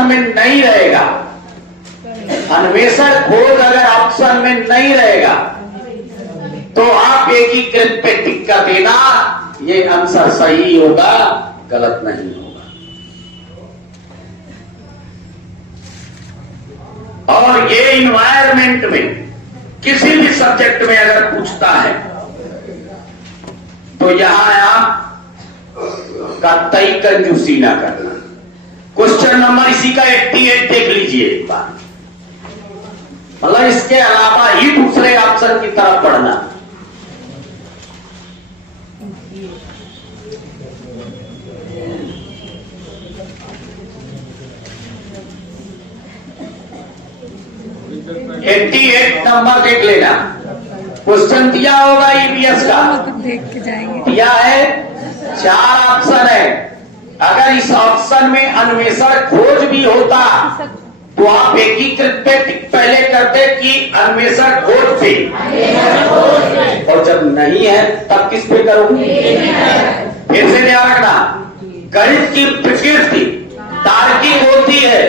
Option में नहीं रहेगा, अन्वेषण खोज अगर ऑप्शन में नहीं रहेगा तो आप एकीकृत पे टिक कर देना, ये आंसर सही होगा, गलत नहीं होगा। और ये इन्वायरमेंट में किसी भी सब्जेक्ट में अगर पूछता है तो यहां आप कतई कंजूसी ना करना। क्वेश्चन नंबर इसी का 88 देख लीजिए एक बार, मतलब इसके अलावा ही दूसरे ऑप्शन की तरफ पढ़ना। नंबर देख लेना, क्वेश्चन दिया होगा ईवीएस का, देख के जाएंगे। दिया है 4 ऑप्शन है। अगर इस ऑप्शन में अन्वेषण खोज भी होता तो आप एकीकृत पे टिक पहले करते कि अन्वेषण खोज पे, और जब नहीं है तब किस पे करोगे? फिर से ध्यान रखना, गणित की प्रकृति तार्किक होती है,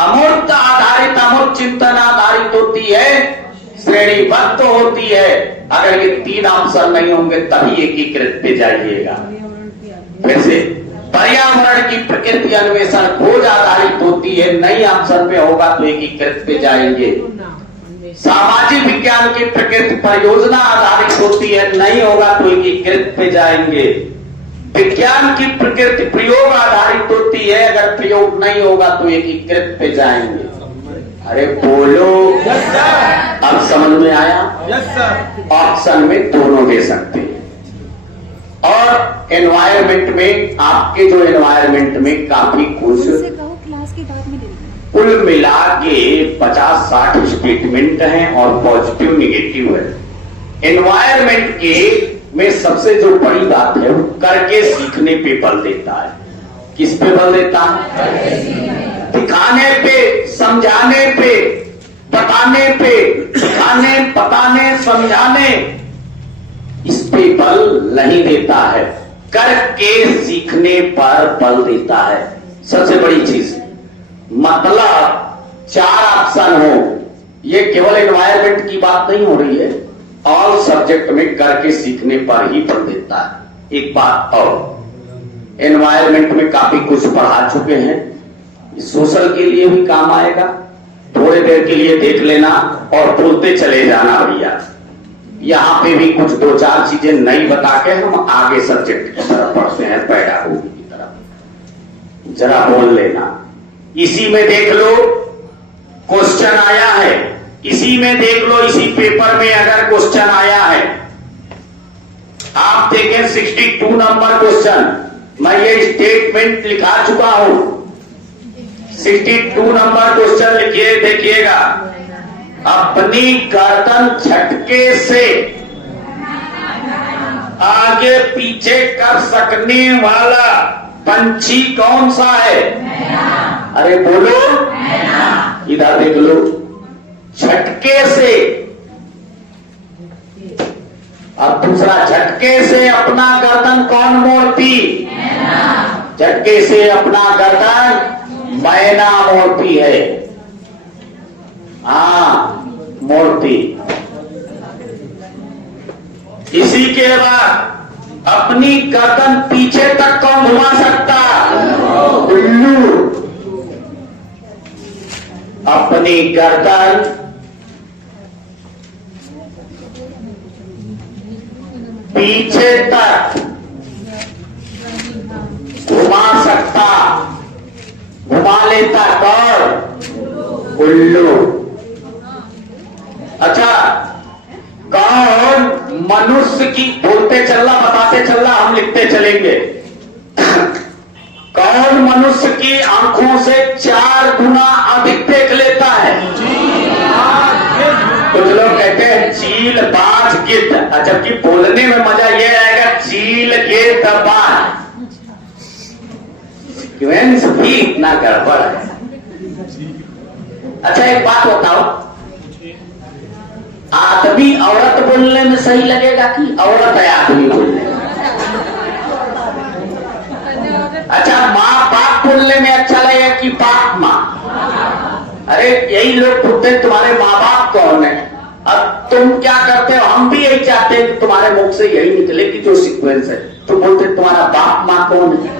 अमूर्त आधारित अमूर्त चिंतन आधारित होती है, श्रेणीबद्ध होती है। अगर ये 3 ऑप्शन नहीं होंगे तभी एकीकृत पे जाइएगा। फिर से, पर्यावरण की प्रकृति अन्वेषण खोज आधारित होती है, नई ऑप्शन पे होगा तो एकीकृत पे जाएंगे। सामाजिक विज्ञान की प्रकृति परियोजना आधारित होती है, नहीं होगा तो एकीकृत पे जाएंगे। विज्ञान की प्रकृति प्रयोग आधारित होती है, अगर प्रयोग नहीं होगा तो एकीकृत पे जाएंगे। अरे बोलो, अब समझ में आया? ऑप्शन में दोनों दे सकते हैं। और एनवायरमेंट में आपके जो एनवायरमेंट में काफी कुछ क्लास की बात में कुल मिला के 50-60 स्टेटमेंट हैं और पॉजिटिव निगेटिव है। एनवायरमेंट के में सबसे जो बड़ी बात है वो करके सीखने पे बल देता है। किस पे बल देता है? दिखाने पे, समझाने पे, बताने पे, दिखाने, बताने, समझाने, इस पे बल नहीं देता है, करके सीखने पर बल देता है। सबसे बड़ी चीज, मतलब 4 ऑप्शन हो, ये केवल एनवायरमेंट की बात नहीं हो रही है, ऑल सब्जेक्ट में करके सीखने पर ही बल देता है। एक बात और, एनवायरमेंट में काफी कुछ पढ़ा चुके हैं, सोशल के लिए भी काम आएगा, थोड़ी देर के लिए देख लेना और बोलते चले जाना भैया। यहां पे भी कुछ 2-4 चीजें नई बता के हम आगे सब्जेक्ट की तरफ बढ़ते हैं, पेडागोजी की तरफ। जरा बोल लेना, इसी में देख लो क्वेश्चन आया है, इसी में देख लो, इसी पेपर में अगर क्वेश्चन आया है, आप देखें 62 नंबर क्वेश्चन, मैं ये स्टेटमेंट लिखा चुका हूं। 62 नंबर क्वेश्चन लिखिए, देखिएगा, अपनी गर्दन झटके से आगे पीछे कर सकने वाला पंछी कौन सा है? अरे बोलो, इधर देख लो, झटके से। अब दूसरा, झटके से अपना गर्दन कौन मोड़ती? झटके से अपना गर्दन मैना मोड़ती है। हाँ, मोड़ती। इसी के बाद अपनी गर्दन पीछे तक कौन घुमा सकता? उल्लू। अपनी गर्दन पीछे तक घुमा सकता, घुमा लेता कौन? उल्लू। अच्छा, कौन मनुष्य की, बोलते चलना, बताते चलना, हम लिखते चलेंगे, कौन मनुष्य की आंखों से 4 गुना अधिक देख लेता है? कुछ लोग कहते हैं चील, बाज, गिद्ध, जबकि बोलने में मजा यह आएगा चील, गिद्ध, बाज। क्यों भी इतना गड़बड़ है? अच्छा, एक बात बताओ, आदमी औरत बोलने में सही लगेगा कि औरत है आदमी बोलने में? अच्छा, माँ बाप बोलने में अच्छा लगेगा कि बाप माँ? अरे यही लोग पूछते हैं तुम्हारे माँ बाप कौन है, अब तुम क्या करते हो? हम भी यही चाहते हैं कि तुम्हारे मुख से यही निकले कि जो सीक्वेंस है। तो बोलते तुम्हारा बाप माँ कौन है?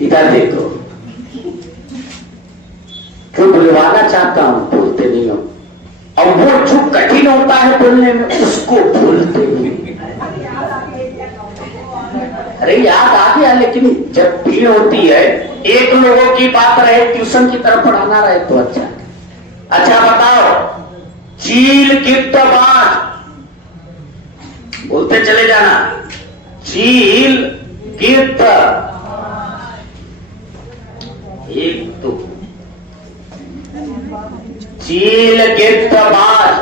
इधर देखो, क्यों बुलवाना चाहता हूं, बोलते नहीं हो। और वो जो कठिन होता है बोलने में, उसको भूलते नहीं। अरे याद आ गया, लेकिन जब भीड़ होती है, एक लोगों की बात रहे, ट्यूशन की तरफ पढ़ाना रहे तो अच्छा बताओ, चील गिद्ध बाज, बोलते चले जाना, चील गिद्ध, एक तो चील गिद्ध बाज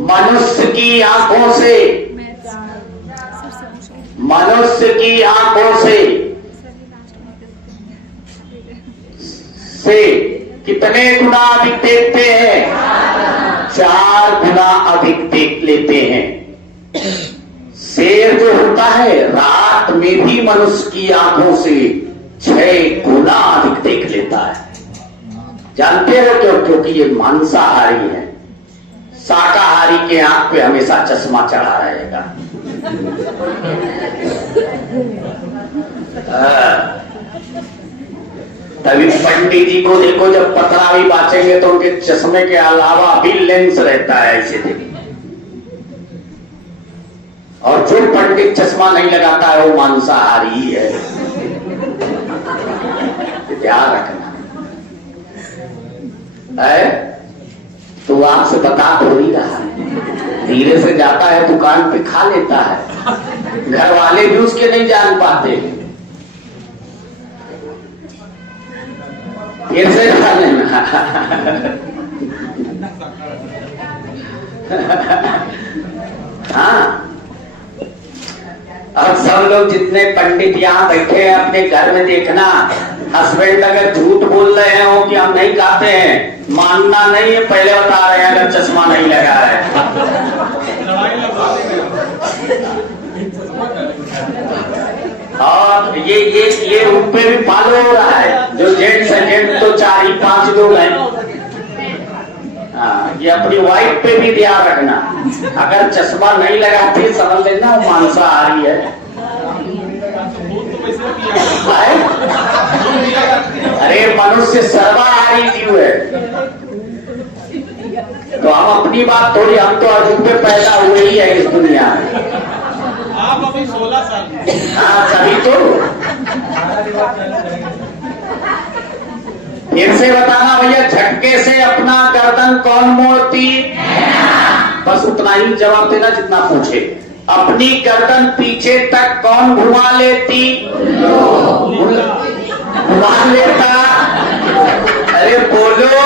मनुष्य की आंखों से कितने गुना अधिक देखते हैं? 4 गुना अधिक देख लेते हैं। शेर जो होता है रात में भी मनुष्य की आंखों से 6 गुना अधिक देख लेता है। जानते हो क्यों? क्योंकि ये मांसाहारी है। शाकाहारी के आंख पे हमेशा चश्मा चढ़ा रहेगा। तभी पंडित जी को देखो, जब पतरा भी बाचेंगे तो उनके चश्मे के अलावा भी लेंस रहता है ऐसे देखिए। और जो पंडित चश्मा नहीं लगाता है वो मांसाहारी ही है, ध्यान रखना है। तो आपसे बता तो नहीं रहा, धीरे से जाता है दुकान पे, खा लेता है, घर वाले भी उसके नहीं जान पाते। फिर से खा लेना। हाँ, अब सब लोग जितने पंडित यहाँ बैठे हैं अपने घर में देखना, हस्बैंड अगर झूठ बोल रहे हो कि हम नहीं खाते हैं, मानना नहीं है, पहले बता रहे हैं अगर चश्मा नहीं लगा है। और ये उन पे भी फॉलो हो रहा है, जो जेंट्स है, जेंट्स तो 4 ही 5 लोग हैं। हाँ, ये अपनी वाइफ पे भी ध्यान रखना, अगर चश्मा नहीं लगाती समझ लेना वो मांसाहारी है। अरे मनुष्य सर्वाहारी जीव है। तो हम अपनी बात थोड़ी, हम तो अजूबे पैदा हुए ही है इस दुनिया में। आप अभी 16 साल में। हाँ, तभी तो। फिर से बताना भैया, झटके से अपना गर्दन कौन मोड़ती? बस उतना ही जवाब देना जितना पूछे। अपनी गर्दन पीछे तक कौन घुमा लेती? घुमा लेता। अरे बोलो।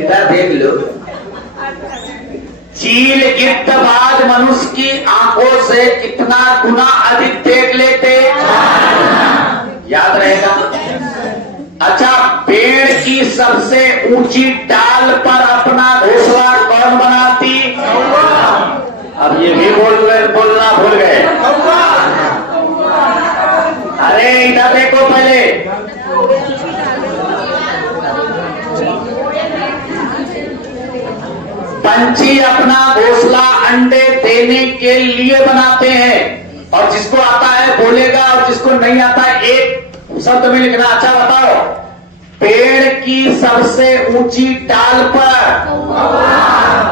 इधर देख लो, चील गिद्ध बाज मनुष्य की आंखों से कितना गुना अधिक देख लेते? याद रहेगा। अच्छा, पेड़ की सबसे ऊंची डाल पर अपना घोंसला कौन बनाती? अब ये भी बोलना भूल गए। अरे इधर देखो पहले, पंछी अपना घोंसला अंडे देने के लिए बनाते हैं, और जिसको आता है बोलेगा और जिसको नहीं आता है एक शब्द में लिखना। अच्छा बताओ, पेड़ की सबसे ऊंची डाल पर,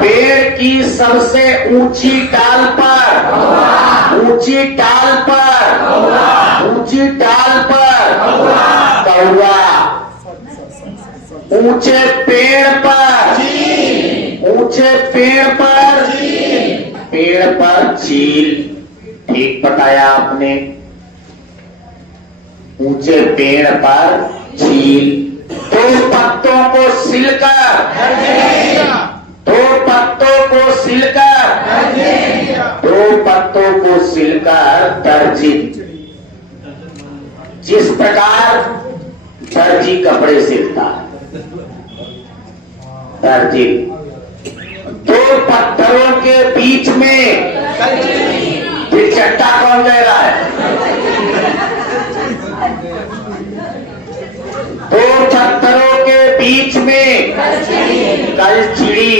पेड़ की सबसे ऊंची डाल पर, ऊंची डाल पर, ऊंची डाल पर कौवा, ऊंचे पेड़ पर, ऊंचे पेड़ पर चील। ठीक बताया आपने, ऊंचे पेड़ पर चील। 2 पत्तों को सिलकर, 2 पत्तों को सिलकर, 2 पत्तों को सिलकर दर्जी, जिस प्रकार दर्जी कपड़े सिलता है, दर्जी 2 पत्थर पत्थरों के बीच में फिर चट्टा कौन ले रहा है? दो पत्थरों के बीच में कलछड़ी,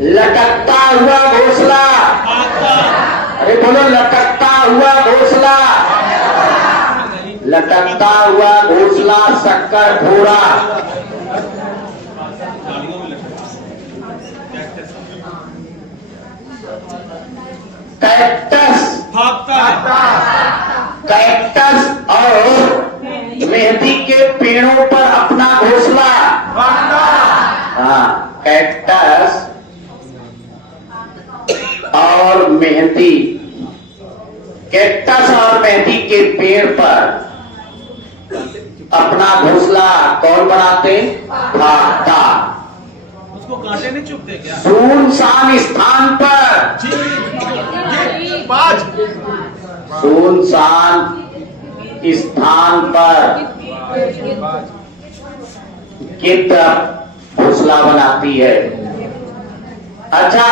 लटकता हुआ घोंसला, अरे बोलो लटकता हुआ घोंसला, लटकता हुआ घोंसला शक्कर भूरा, कैक्टस, कैक्टस और मेहंदी के पेड़ों पर अपना घोंसला। हाँ, कैक्टस और मेहंदी, कैक्टस और मेहंदी के पेड़ पर अपना घोंसला कौन बनाते? फाख्ता। उसको कांटे नहीं चुभते क्या? सुनसान स्थान पर, सुनसान स्थान पर गिद्ध घोंसला बनाती है। अच्छा,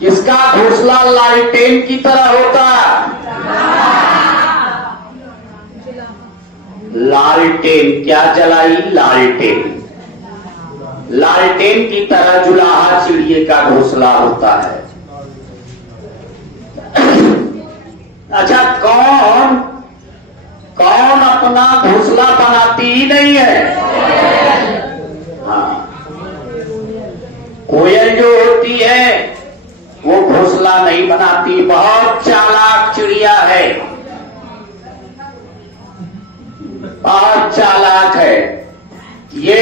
किसका घोंसला लालटेन की तरह होता? लालटेन क्या जलाई? लालटेन, लालटेन की तरह जुलाहा चिड़िए का घोंसला होता है। अच्छा, कौन कौन अपना घोंसला बनाती ही नहीं है? हाँ, कोयल जो होती है वो घोंसला नहीं बनाती, बहुत चालाक चिड़िया है, बहुत चालाक है। ये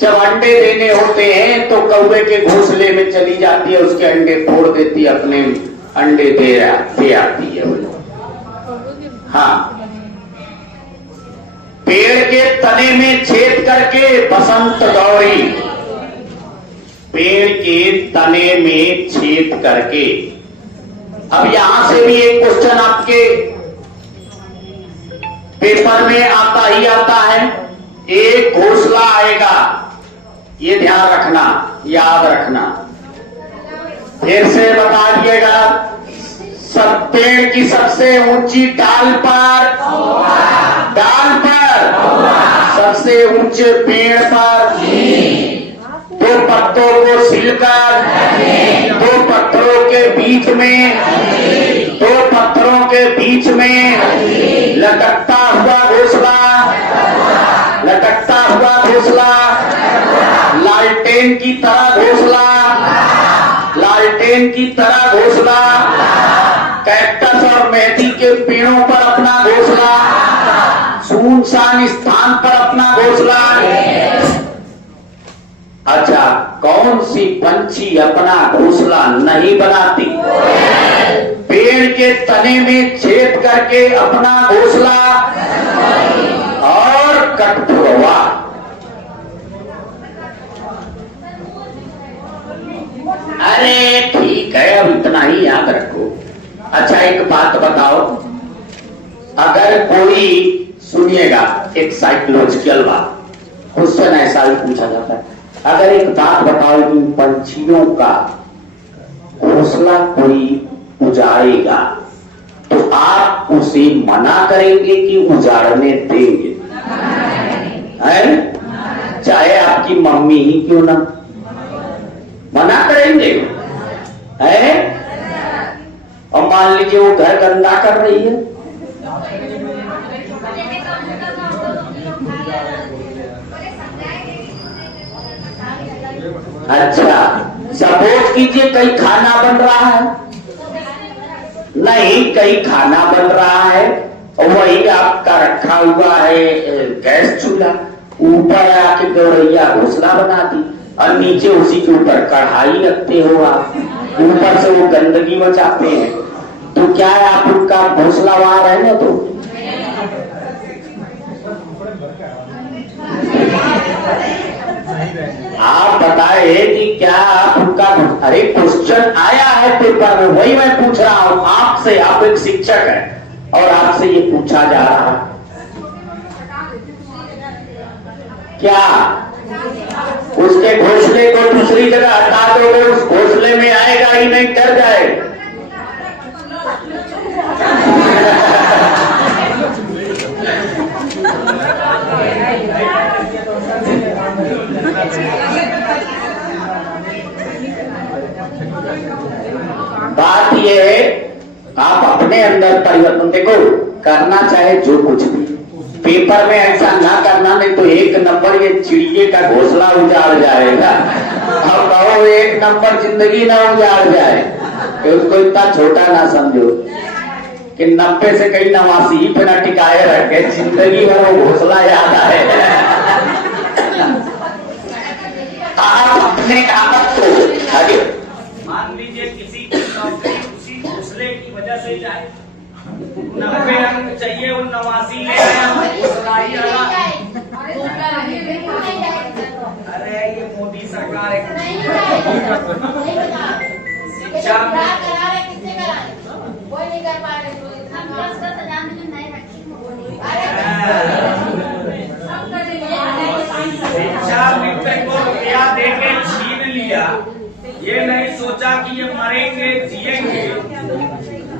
जब अंडे देने होते हैं तो कौवे के घोंसले में चली जाती है, उसके अंडे फोड़ देती है, अपने अंडे दे आती है वो। हाँ, पेड़ के तने में छेद करके बसंत दौड़ी, पेड़ के तने में छेद करके। अब यहां से भी एक क्वेश्चन आपके पेपर में आता ही आता है, एक घोंसला आएगा, ये ध्यान रखना, याद रखना, फिर से बता दिएगा। सब पेड़ की सबसे ऊंची डाल पर, डाल पर सबसे ऊंचे पेड़ पर दो पत्तों को सिलकर, दो पत्थरों के बीच में, दो पत्थरों के बीच में लटकता हुआ घोंसला, लटकता हुआ घोंसला, लालटेन की तरह घोंसला, लालटेन की तरह घोंसला, कैक्टस और मेहंदी के पेड़ों पर अपना घोंसला, सुनसान स्थान पर अपना घोंसला। अच्छा, कौन सी पंछी अपना घोंसला नहीं बनाती? पेड़ के तने में छेद करके अपना घोंसला, और कठफोड़वा। अरे ठीक है, अब इतना ही याद रखो। अच्छा, एक बात बताओ, अगर कोई, सुनिएगा, एक साइकोलॉजिकल बात, क्वेश्चन ऐसा भी पूछा जाता है, अगर एक बात बताओ कि पंछियों का घोंसला कोई उजाड़ेगा तो आप उसे मना करेंगे कि उजाड़ने देंगे? है, चाहे आपकी मम्मी ही क्यों ना, मना करेंगे? है, और मान लीजिए वो घर गंदा कर रही है, अच्छा, सपोज कीजिए कहीं खाना बन रहा है, नहीं कहीं खाना बन रहा है और वही आपका रखा हुआ है गैस चूल्हा, ऊपर आके गौरैया घोंसला बना दी और नीचे उसी के ऊपर कढ़ाई रखते हो आप, ऊपर से वो गंदगी मचाते हैं, तो क्या है, आप उनका घोंसला वहां रहने दो? आप बताए कि क्या आप उनका, अरे क्वेश्चन आया है पेपर में, वही मैं पूछ रहा हूं आपसे, आप एक शिक्षक हैं और आपसे ये पूछा जा रहा है, क्या उसके घोंसले को दूसरी जगह हटा दोगे, उस घोंसले में आएगा ही नहीं, डर जाएगा। बात यह है, आप अपने अंदर परिवर्तन देखो, करना चाहे जो कुछ भी, पेपर में ऐसा ना करना, नहीं तो एक नंबर ये चिड़िए का घोंसला उजाड़ जाएगा। और कहो एक नंबर जिंदगी ना उजाड़ जाए, कि उसको इतना छोटा ना समझो कि 90 से कई 89 ही पे ना टिकाए रखे, जिंदगी भर वो घोंसला याद आए। आप अपने आप को आगे मान लीजिए किसी की नौकरी उसी घोंसले की वजह से जाए, 90 अंक चाहिए, वो 89 ले आया, घोंसला ही रहा। अरे ये मोदी सरकार है। शिक्षा शिक्षा मित्र को रुपया देके छीन लिया, ये नहीं सोचा कि ये मरेंगे जिएंगे,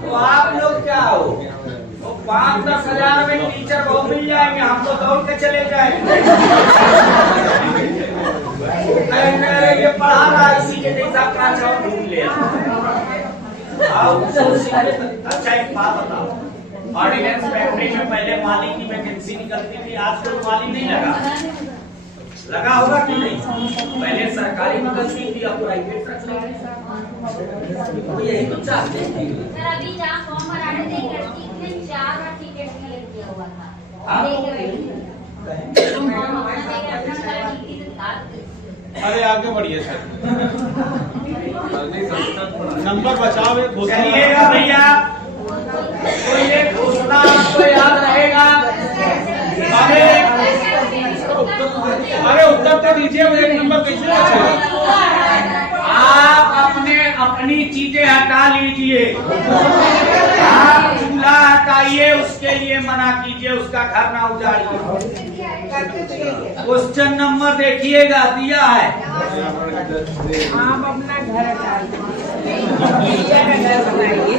तो आप लोग क्या हो? तो 5-10 हजार में टीचर बहुत मिल जाएंगे, हम तो दौड़ के चले जाएंगे। ये पढ़ा रहा, इसी के जैसा काचा ढूंढ लिया। अच्छा एक बात बताओ, ऑर्डिनेंस फैक्ट्री में पहले माली की वैकेंसी निकलती थी, आज तो माली नहीं लगा होगा कि नहीं? पहले सरकारी निकलती थी, अब प्राइवेट रख रहे हैं, तो यही तो चाहते हैं। अभी जहाँ फॉर्म भराने थे, लड़की ने 4 बार टिकट क्लियर किया हुआ था। अरे आगे बढ़िए सर, नंबर बचाओ। चलिएगा भैया, तो ये घोषणा आपको याद रहेगा। अरे उत्तर तो दीजिए, वो एक नंबर कैसे बचेगा? आप अपनी चीजें हटा लीजिए, आप चूल्हा हटाइए, उसके लिए मना कीजिए, उसका घर ना उजाड़िए। क्वेश्चन नंबर देखिएगा, दिया है, आप अपना घर बनाइए।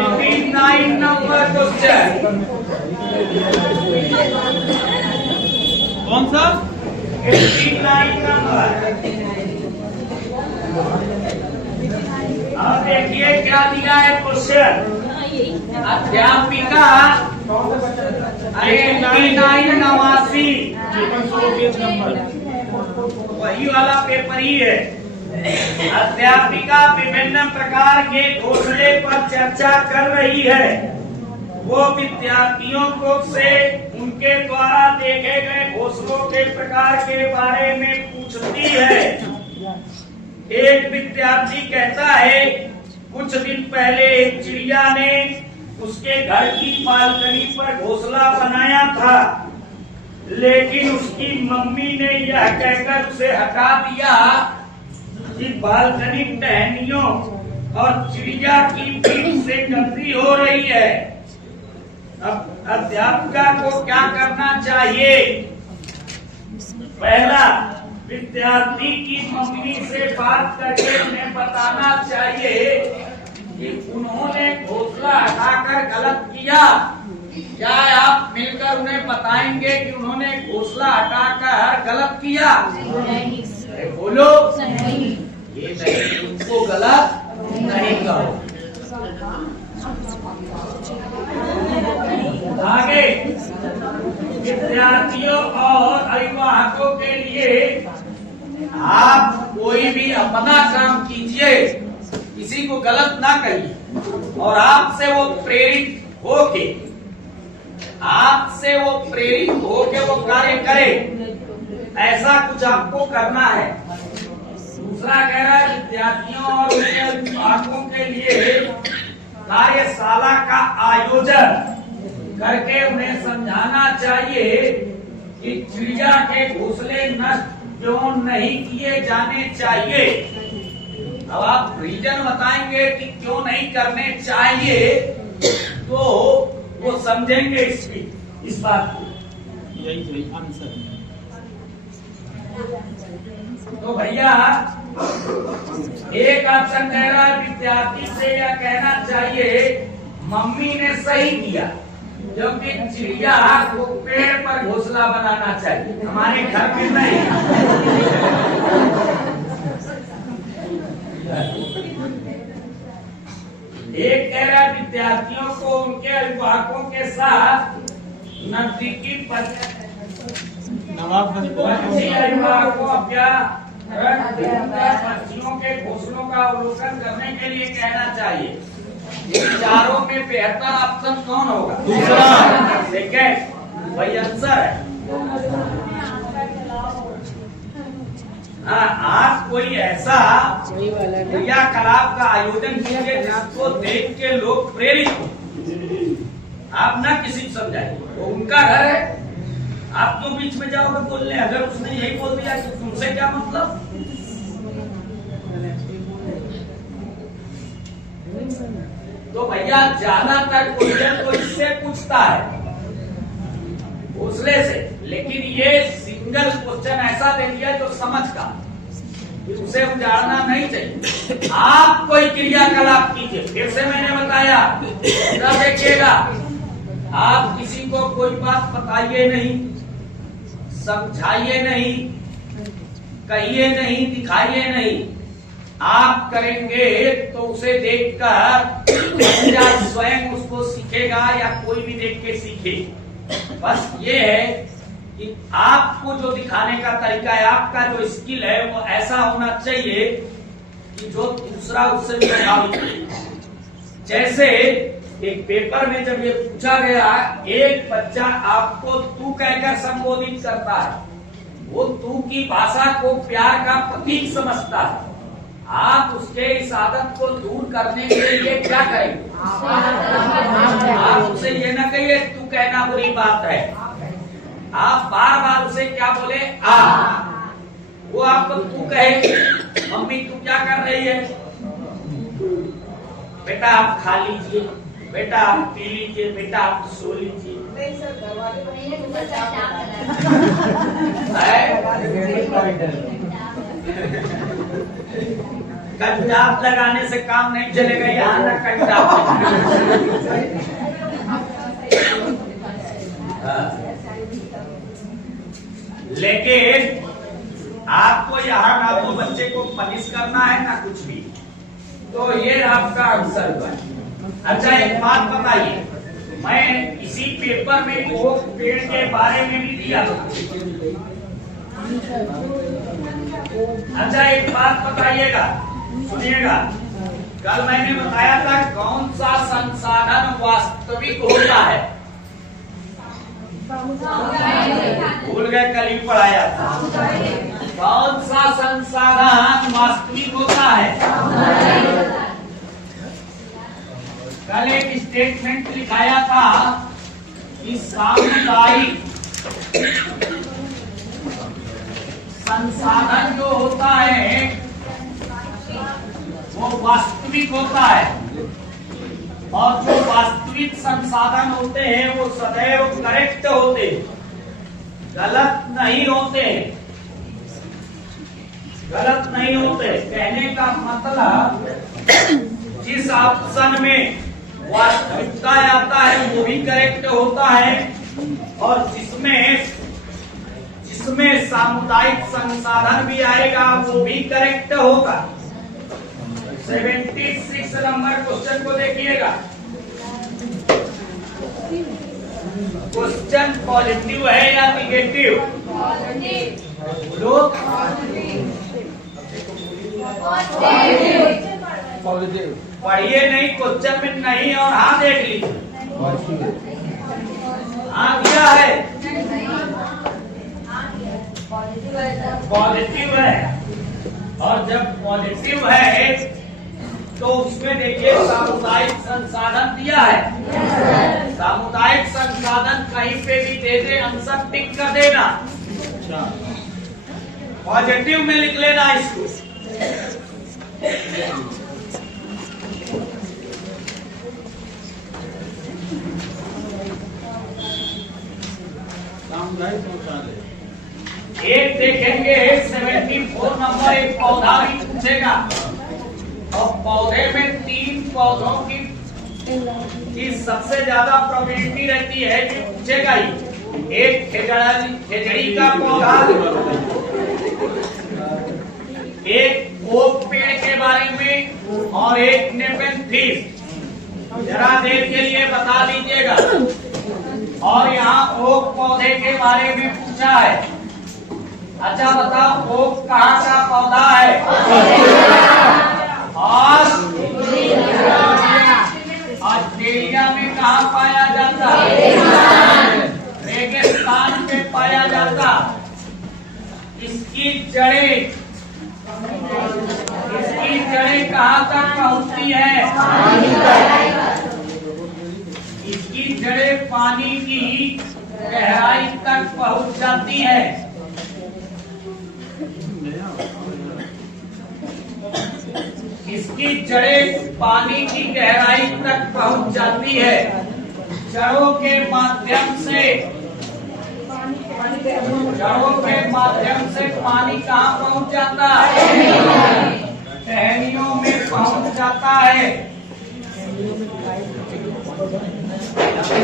89 नंबर क्वेश्चन। कौन सा? 89 नंबर। अब देखिए क्या दिया है क्वेश्चन। अध्यापिका 89 वही वाला पेपर ही है। अध्यापिका विभिन्न प्रकार के घोंसले पर चर्चा कर रही है। वो विद्यार्थियों को से उनके द्वारा देखे गए घोंसलों के प्रकार के बारे में पूछती है। एक विद्यार्थी कहता है, कुछ दिन पहले एक चिड़िया ने उसके घर की बालकनी पर घोंसला बनाया था, लेकिन उसकी मम्मी ने यह कहकर उसे हटा दिया कि बालकनी टहनियों और चिड़िया की पीठ से गंदी हो रही है। अब अध्यापिका को क्या करना चाहिए? पहला, विद्यार्थी की मम्मी से बात करके उन्हें बताना चाहिए कि उन्होंने घोंसला हटाकर गलत किया। क्या आप मिलकर उन्हें बताएंगे कि उन्होंने घोंसला हटाकर गलत किया? बोलो, ये नहीं, उनको गलत नहीं कहो। आगे, विद्यार्थियों और अभिभावकों के लिए आप कोई भी अपना काम कीजिए, किसी को गलत ना कहिए, और आपसे वो प्रेरित होके वो कार्य करे, ऐसा कुछ आपको करना है। दूसरा कह रहा है, विद्यार्थियों और उनके अभिभावकों के लिए कार्यशाला का आयोजन करके उन्हें समझाना चाहिए कि चिड़िया के घोंसले नष्ट क्यों नहीं किए जाने चाहिए। अब आप रीजन बताएंगे कि क्यों नहीं करने चाहिए, तो वो समझेंगे इस बात को। यही आंसर। तो भैया एक ऑप्शन कह रहा है विद्यार्थी से यह कहना चाहिए मम्मी ने सही किया, क्योंकि चिड़िया को पेड़ पर घोंसला बनाना चाहिए, हमारे घर में नहीं। एक कह रहा है विद्यार्थियों को उनके अभिभावकों के साथ नजदीकी अभिभावकों पक्षियों के घोंसलों का अवलोकन करने के लिए कहना चाहिए। चारों में बेहतर ऑप्शन कौन होगा? दूसरा। सेकंड वही आंसर है। हाँ, आज कोई ऐसा क्रियाकलाप का आयोजन कीजिए जिसको देख के लोग प्रेरित हो। आप ना किसी को समझाइए, वो उनका घर है, आप तो बीच में जाओगे बोलने। अगर उसने यही बोल दिया कि तुमसे क्या मतलब। तो भैया ज्यादातर क्वेश्चन तो इससे पूछता है, घोंसले से, लेकिन ये सिंगल क्वेश्चन ऐसा दे दिया जो समझ का, उसे उजाड़ना नहीं चाहिए। आप कोई क्रियाकलाप कीजिए, फिर से मैंने बताया, देखिएगा आप किसी को कोई बात बताइए नहीं, समझाइए नहीं, कहिए नहीं, दिखाइए नहीं। आप करेंगे तो उसे देखकर बच्चा स्वयं उसको सीखेगा या कोई भी देख के सीखे। बस ये है कि आपको जो दिखाने का तरीका है, आपका जो स्किल है, वो ऐसा होना चाहिए कि जो दूसरा उससे प्रभावित हो। जैसे एक पेपर में जब ये पूछा गया, एक बच्चा आपको तू कहकर संबोधित करता है, वो तू की भाषा को प्यार का प्रतीक समझता है, आप उसके इस आदत को दूर करने के लिए क्या करेंगे? आप उसे ये न कहिए तू कहना बुरी बात है, आप बार बार उसे क्या बोले? वो आपको तू कहे, मम्मी तू क्या कर रही है? बेटा आप खा लीजिए, बेटा आप पी लीजिए, बेटा आप सो लीजिए। कंटाप लगाने से काम नहीं चलेगा, यहाँ ना कंटाप। लेकिन आपको यहाँ ना तो बच्चे को पनिश करना है ना कुछ भी, तो ये आपका आंसर हुआ। अच्छा एक बात बताइए, मैं इसी पेपर में ओक पेड़ के बारे में भी दिया था। अच्छा एक बात बताइएगा, सुनिएगा, कल मैंने बताया था कौन सा संसाधन वास्तविक होता है? भूल गए, कल ही पढ़ाया था। कौन सा संसाधन वास्तविक होता है? कल एक स्टेटमेंट लिखाया था कि सामुदायिक संसाधन जो होता है वो वास्तविक होता है, और जो वास्तविक संसाधन होते हैं वो सदैव करेक्ट होते हैं, गलत नहीं होते, गलत नहीं होते। कहने का मतलब जिस ऑप्शन में वास्तविकता आता है वो भी करेक्ट होता है, और जिसमें सामुदायिक संसाधन भी आएगा वो भी करेक्ट होगा। 76 नंबर क्वेश्चन को देखिएगा। क्वेश्चन पॉजिटिव है या निगेटिव? बोलो। पॉजिटिव। पढ़िए नहीं, क्वेश्चन में नहीं और हाँ देख लीजिए। हाँ दिया है, पॉजिटिव है, और जब पॉजिटिव है तो उसमें देखिए सामुदायिक संसाधन दिया है। सामुदायिक संसाधन कहीं पे भी दे दे, आंसर टिक कर देना, पॉजिटिव में लिख लेना इसको। एक देखेंगे 74 नंबर एक पौधा भी पूछेगा और पौधे में 3 पौधों की सबसे ज्यादा प्रोबेबिलिटी रहती है कि पूछेगा ही। एक खेजड़ी का पौधा, एक ओक पेड़ के बारे में और एक नेपेंथिस। जरा देर के लिए बता दीजिएगा। और यहाँ ओक पौधे के बारे में पूछा है। अच्छा बताओ ओक कहाँ का पौधा है? ऑस्ट्रेलिया में कहाँ पाया जाता? रेगिस्तान में पाया जाता। इसकी जड़ें कहाँ तक पहुँचती है? इसकी जड़ें पानी की गहराई तक पहुँच जाती है। इसकी जड़ें पानी की गहराई तक पहुँच जाती है। जड़ों के माध्यम से पानी कहाँ पहुँच जाता है? टहनियों में पहुँच जाता है।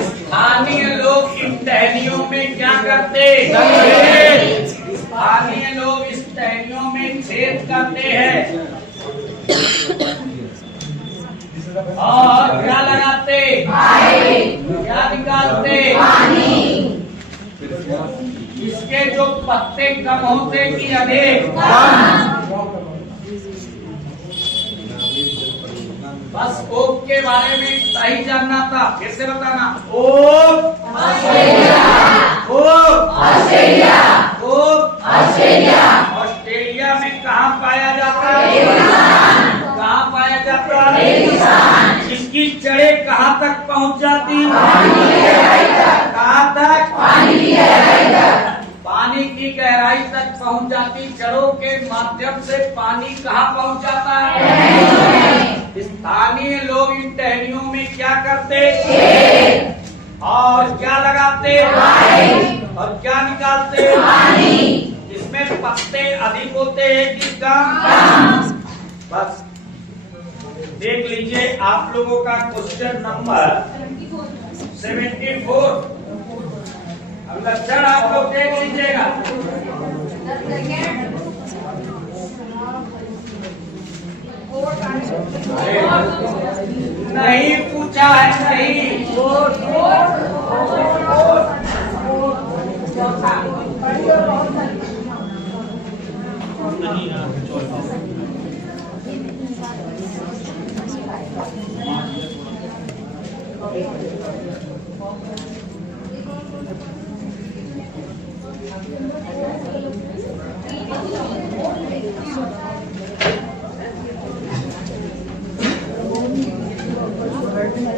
स्थानीय लोग इन टहनियों में क्या करते? स्थानीय लोग इस टहनियों में छेद करते हैं और क्या लगाते? क्या निकालते? इसके जो पत्ते कम होते कि अधिक? बस ओक के बारे में सही जानना था। फिर से बताना। ओक ऑस्ट्रेलिया में कहाँ पाया जाता है? कहाँ पाया जाता है? इसकी जड़ें कहाँ तक पहुँच जाती? कहाँ तक? पानी की गहराई तक पहुँच जाती। जड़ों के माध्यम से पानी कहाँ पहुँच जाता है? स्थानीय लोग इन टहनियों में क्या करते? और क्या लगाते? और क्या निकालते? इसमें पत्ते अधिक होते हैं कि कम? बस देख लीजिए आप लोगों का क्वेश्चन नंबर 74। अब लक्षण आप लोग देख लीजिएगा। नहीं पूछा है, नहीं।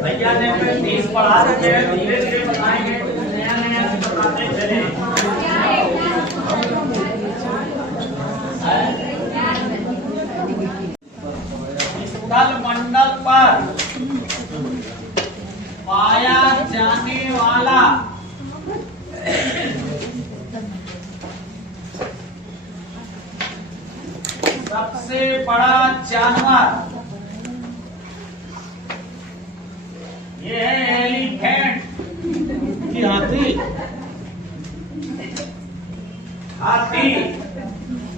भैया ने 30 पढ़ा देते हैं, धीरे धीरे बताएंगे, नया नया बताते चले। स्थल मंडल पर पाया जाने वाला सबसे बड़ा जानवर ये है एलिफेंट की हाथी।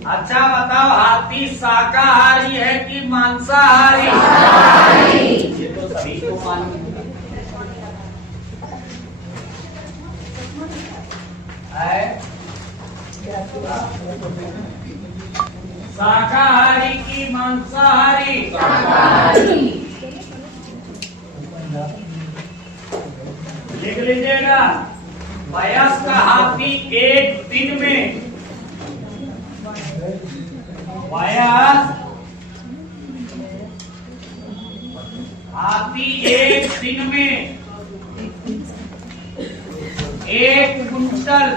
अच्छा बताओ हाथी शाकाहारी है कि मांसाहारी? ये तो सभी को मालूम है। शाकाहारी की मांसाहारी? लिख लीजिएगा। वयस्क हाथी एक दिन में हाथी एक दिन में 1 कुंटल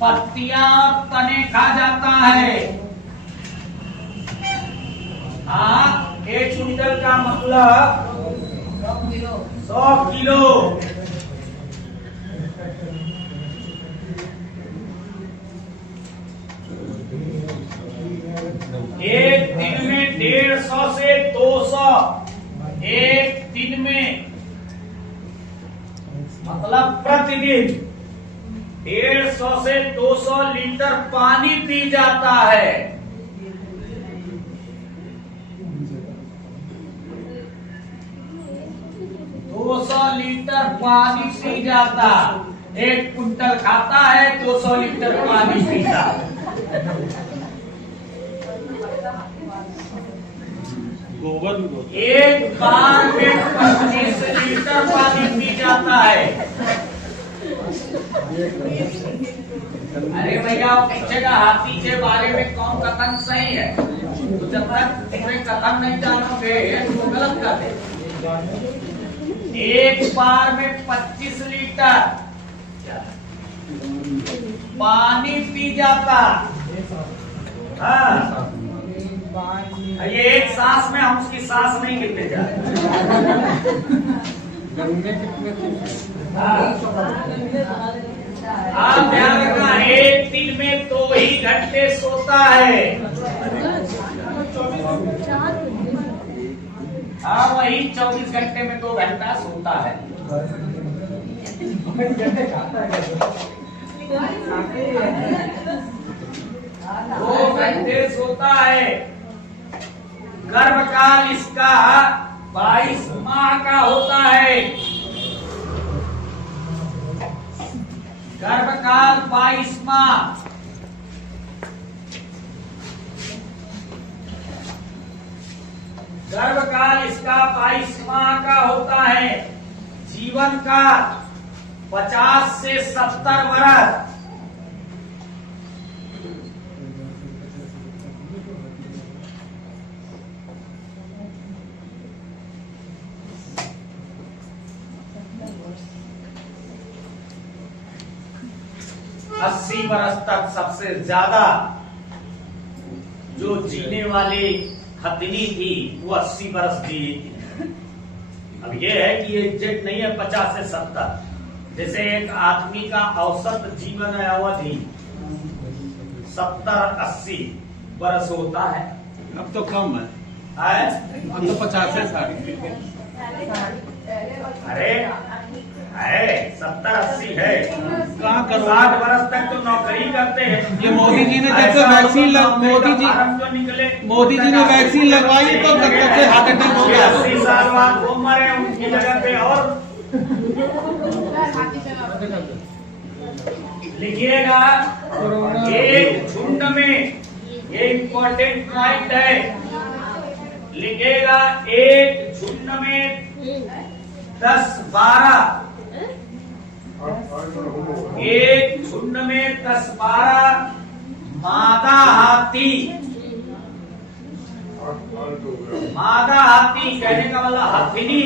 पत्तियां और तने खा जाता है। हाँ, 1 कुंटल का मतलब 100 किलो। 150 से 200 एक दिन में, मतलब प्रतिदिन 150 से 200 लीटर पानी पी जाता है। 200 लीटर पानी पी जाता, 1 कुंटल खाता है 200 लीटर पानी पीता। एक बार में 25 लीटर पानी पी जाता है। अरे भैया पूछेगा हाथी के बारे में कौन कथन सही है, तो जब तक तुम्हें कथन नहीं जानोगे तो गलत कर दे। एक बार में 25 लीटर पानी पी जाता। हाँ, ये एक सांस में हम उसकी सांस नहीं गिनते जा रहे। आप ध्यान रखना, एक दिन में 2 ही घंटे सोता है। हाँ, वही 24 घंटे में 2 घंटा सोता है। 2 घंटे सोता है। गर्भकाल इसका 22 माह का होता है। गर्भकाल 22 माह। गर्भकाल इसका 22 माह का होता है। जीवन का 50 से 70 वर्ष। अस्सी वर्ष तक सबसे ज्यादा जो जीने वाली हथिनी थी वो 80 वर्ष जी थी। अब ये है कि ये एग्जैक्ट नहीं है 50 से 70। जैसे एक आदमी का औसत जीवन अवधि 70-80 वर्ष होता है। अब तो कम है, अब तो 50 से 60। अरे है 70-80 है। कहाँ करो? 60 वर्ष तक तो नौकरी करते हैं। ये मोदी जी ने जब से वैक्सीन मोदी जी ने वैक्सीन लगवाई तो तब तक से हार्ट अटैक हो गया। 80 साल बाद वो मरे, उनकी जगह पे और लिखिएगा। एक झुंड में, ये इम्पोर्टेंट पॉइंट है, लिखिएगा एक झुंड में 10-12, एक झुंड में 10-12 मादा हाथी। मादा हाथी कहने का मतलब हथिनी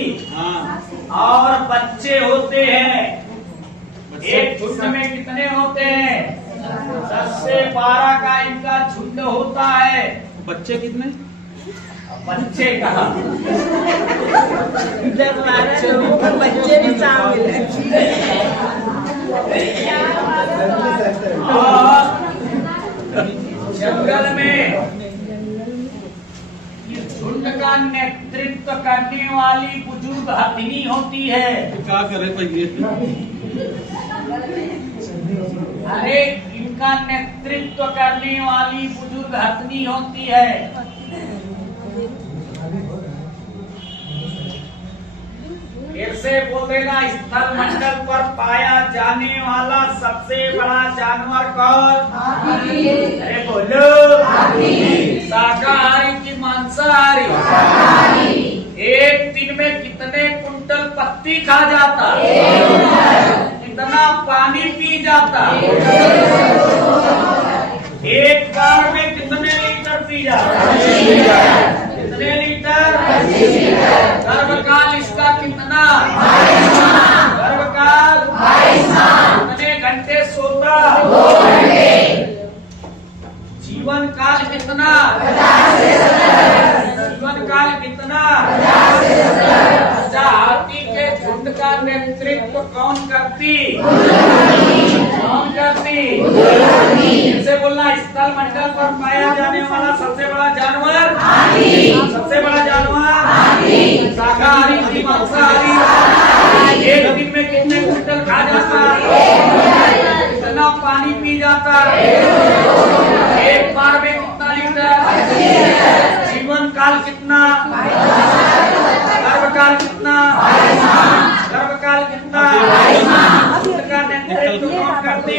और बच्चे होते हैं। एक झुंड में कितने होते हैं? 10 से 12 का इनका झुंड होता है। बच्चे कितने? बच्चे कहा? 10-12 लोगों को बच्चे भी शामिल हैं। और जंगल में इस झुंड का नेतृत्व करने वाली बुजुर्ग हथिनी होती है। क्या करे भैया? अरे इनका नेतृत्व करने वाली बुजुर्ग हथिनी होती है। फिर से बोल देना, स्थल मंडल पर पाया जाने वाला सबसे बड़ा जानवर कौन? अरे बोलो। शाकाहारी की मांसाहारी? एक दिन में कितने कुंटल पत्ती खा जाता? कितना पानी पी जाता? एक बार में कितने लीटर पी जाता? कितने लीटर? गर्भकाल इसका कितना? गर्भकाल 22 माह। कितने घंटे सोता? 2 घंटे। जीवन काल कितना? 50 से 70। जीवन काल कितना? 50 से 70। अच्छा, हाथी के झुंड का नेतृत्व कौन करती? कौन करती? इनसे बोलना, स्थल मंडल पर पाया जाने वाला सबसे बड़ा जानवर, सबसे बड़ा जानवर शाकाहारी की मांसाहारी। एक दिन में कितने क्विंटल खा जाता, कितना पानी पी जाता, एक बार में कितना लीटर, जीवन काल कितना, गर्भकाल कितना, गर्भकाल कितना, उसका नेतृत्व कौन करती,